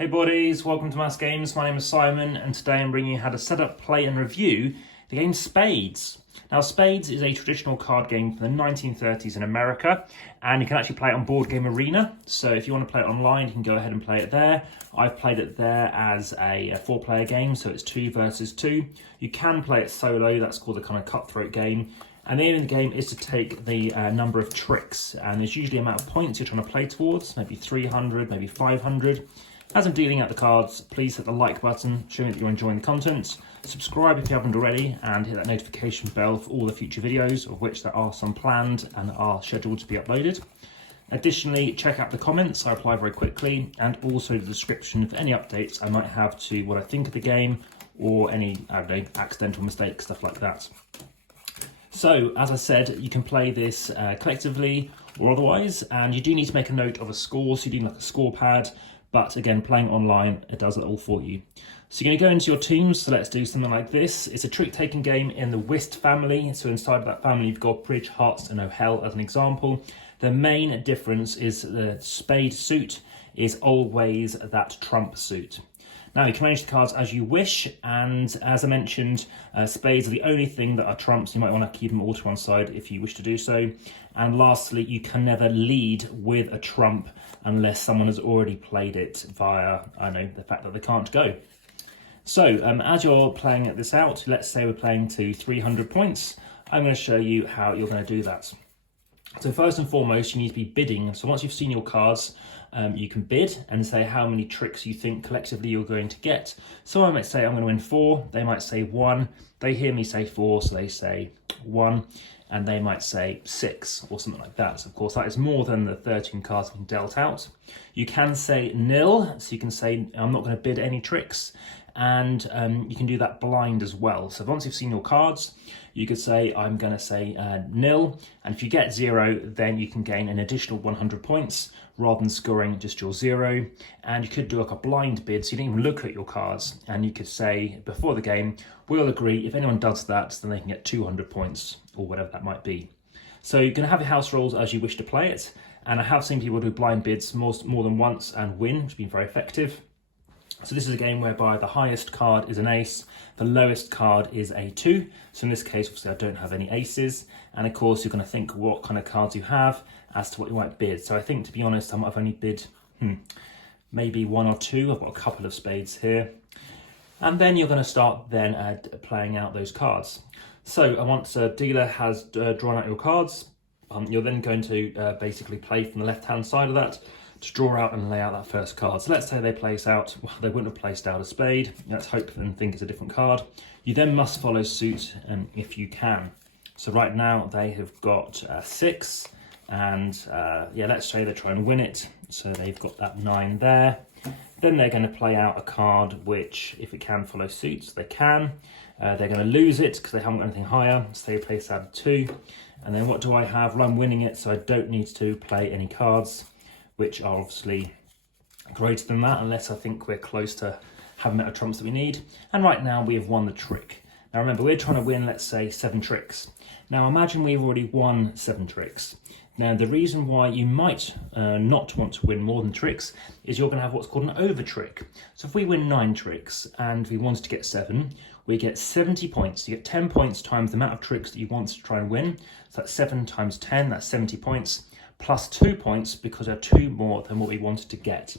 Hey buddies, welcome to Amass Games. My name is Simon and today I'm bringing you how to set up, play and review the game Spades. Now Spades is a traditional card game from the 1930s in America and you can actually play it on Board Game Arena. So if you want to play it online you can go ahead and play it there. I've played it there as a 4-player game, so it's 2 versus 2. You can play it solo, that's called a kind of cutthroat game. And the aim of the game is to take the number of tricks, and there's usually an amount of points you're trying to play towards, maybe 300, maybe 500. As I'm dealing out the cards, please hit the like button, showing that you're enjoying the content. Subscribe if you haven't already, and hit that notification bell for all the future videos, of which there are some planned and are scheduled to be uploaded. Additionally, check out the comments, I reply very quickly, and also the description for any updates I might have to what I think of the game, or any, I don't know, accidental mistakes, stuff like that. So, as I said, you can play this collectively or otherwise, and you do need to make a note of a score, so you need like a score pad. But again, playing online, it does it all for you. So you're going to go into your teams. So let's do something like this. It's a trick-taking game in the whist family. So inside of that family, you've got bridge, hearts, and oh-hell as an example. The main difference is the spade suit is always that trump suit. Now you can manage the cards as you wish, and as I mentioned, spades are the only thing that are trumps. You might want to keep them all to one side if you wish to do so. And lastly, you can never lead with a trump unless someone has already played it via, the fact that they can't go. So as you're playing this out, let's say we're playing to 300 points, I'm going to show you how you're going to do that. So first and foremost, you need to be bidding. So once you've seen your cards, you can bid and say how many tricks you think collectively you're going to get. So I might say I'm going to win 4, they might say 1, they hear me say 4, so they say 1, and they might say 6 or something like that. So of course that is more than the 13 cards being dealt out. You can say nil, so you can say I'm not going to bid any tricks, and you can do that blind as well. So once you've seen your cards, you could say I'm going to say nil, and if you get 0, then you can gain an additional 100 points rather than scoring just your 0. And you could do like a blind bid, so you didn't even look at your cards, and you could say before the game, we'll agree if anyone does that, then they can get 200 points or whatever that might be. So you're going to have your house rules as you wish to play it, and I have seen people do blind bids more than once and win, which has been very effective. So this is a game whereby the highest card is an ace, the lowest card is a 2. So in this case, obviously I don't have any aces. And of course, you're going to think what kind of cards you have as to what you might bid. So I think, to be honest, I might have only bid maybe 1 or 2. I've got a couple of spades here. And then you're going to start then playing out those cards. So once a dealer has drawn out your cards, you're then going to basically play from the left-hand side of that to draw out and lay out that first card. So let's say they place out, well, they wouldn't have placed out a spade. Let's hope and think it's a different card. You then must follow suit if you can. So right now they have got 6, and yeah, let's say they try and win it. So they've got that 9 there. Then they're going to play out a card which, if it can follow suit, they can. They're going to lose it because they haven't got anything higher. So they place out a 2. And then what do I have? Well, I'm winning it, so I don't need to play any cards, which are obviously greater than that, unless I think we're close to having the amount of trumps that we need. And right now we have won the trick. Now remember, we're trying to win, let's say, 7 tricks. Now imagine we've already won 7 tricks. Now the reason why you might not want to win more than tricks is you're going to have what's called an over trick. So if we win 9 tricks and we wanted to get 7, we get 70 points. You get 10 points times the amount of tricks that you want to try and win. So that's 7 times 10, that's 70 points. Plus 2 points because there are 2 more than what we wanted to get.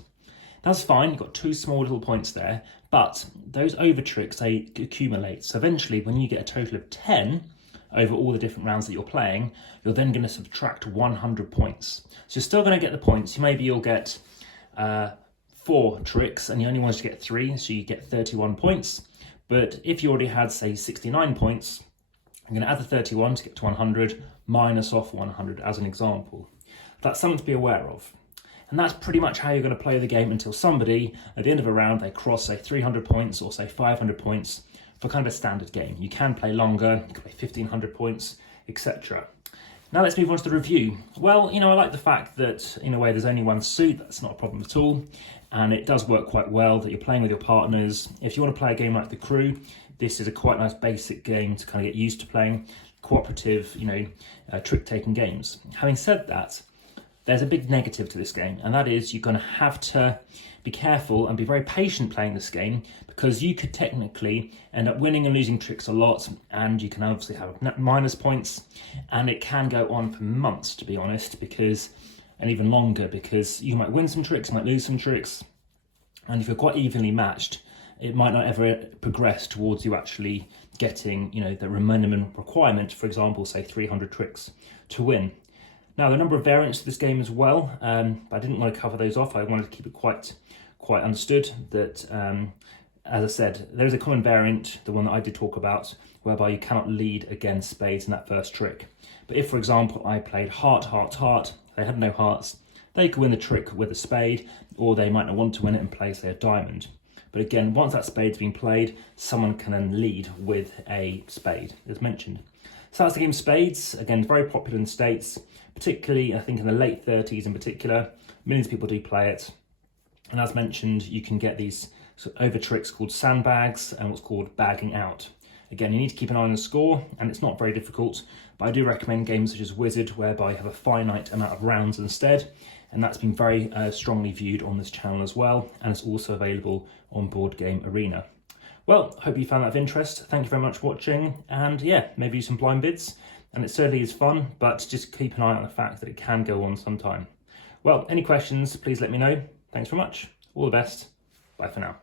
That's fine, you've got 2 small little points there, but those over tricks, they accumulate. So eventually, when you get a total of 10 over all the different rounds that you're playing, you're then going to subtract 100 points. So you're still going to get the points. Maybe you'll get 4 tricks and you only wanted to get 3, so you get 31 points. But if you already had, say, 69 points, I'm going to add the 31 to get to 100, minus off 100 as an example. That's something to be aware of. And that's pretty much how you're going to play the game until somebody, at the end of a round, they cross, say, 300 points or, say, 500 points for kind of a standard game. You can play longer, you can play 1,500 points, etc. Now let's move on to the review. Well, I like the fact that, in a way, there's only one suit. That's not a problem at all. And it does work quite well that you're playing with your partners. If you want to play a game like The Crew, this is a quite nice basic game to kind of get used to playing. Cooperative, trick-taking games. Having said that, there's a big negative to this game, and that is you're going to have to be careful and be very patient playing this game, because you could technically end up winning and losing tricks a lot, and you can obviously have minus points, and it can go on for months, to be honest, and even longer, because you might win some tricks, might lose some tricks, and if you're quite evenly matched, it might not ever progress towards you actually getting, the minimum requirement, for example, say 300 tricks to win. Now, the number of variants to this game as well, but I didn't want to cover those off. I wanted to keep it quite understood that, as I said, there is a common variant, the one that I did talk about, whereby you cannot lead against spades in that first trick. But if, for example, I played heart, heart, heart, they had no hearts, they could win the trick with a spade, or they might not want to win it and play, say, a diamond. But again, once that spade's been played, someone can then lead with a spade, as mentioned. So that's the game Spades. Again, very popular in the States, particularly, I think, in the late 30s in particular. Millions of people do play it. And as mentioned, you can get these sort of over tricks called sandbags and what's called bagging out. Again, you need to keep an eye on the score, and it's not very difficult, but I do recommend games such as Wizard, whereby you have a finite amount of rounds instead, and that's been very strongly viewed on this channel as well, and it's also available on Board Game Arena. Well, hope you found that of interest. Thank you very much for watching, and yeah, maybe some blind bids, and it certainly is fun, but just keep an eye on the fact that it can go on sometime. Well, any questions, please let me know. Thanks very much. All the best. Bye for now.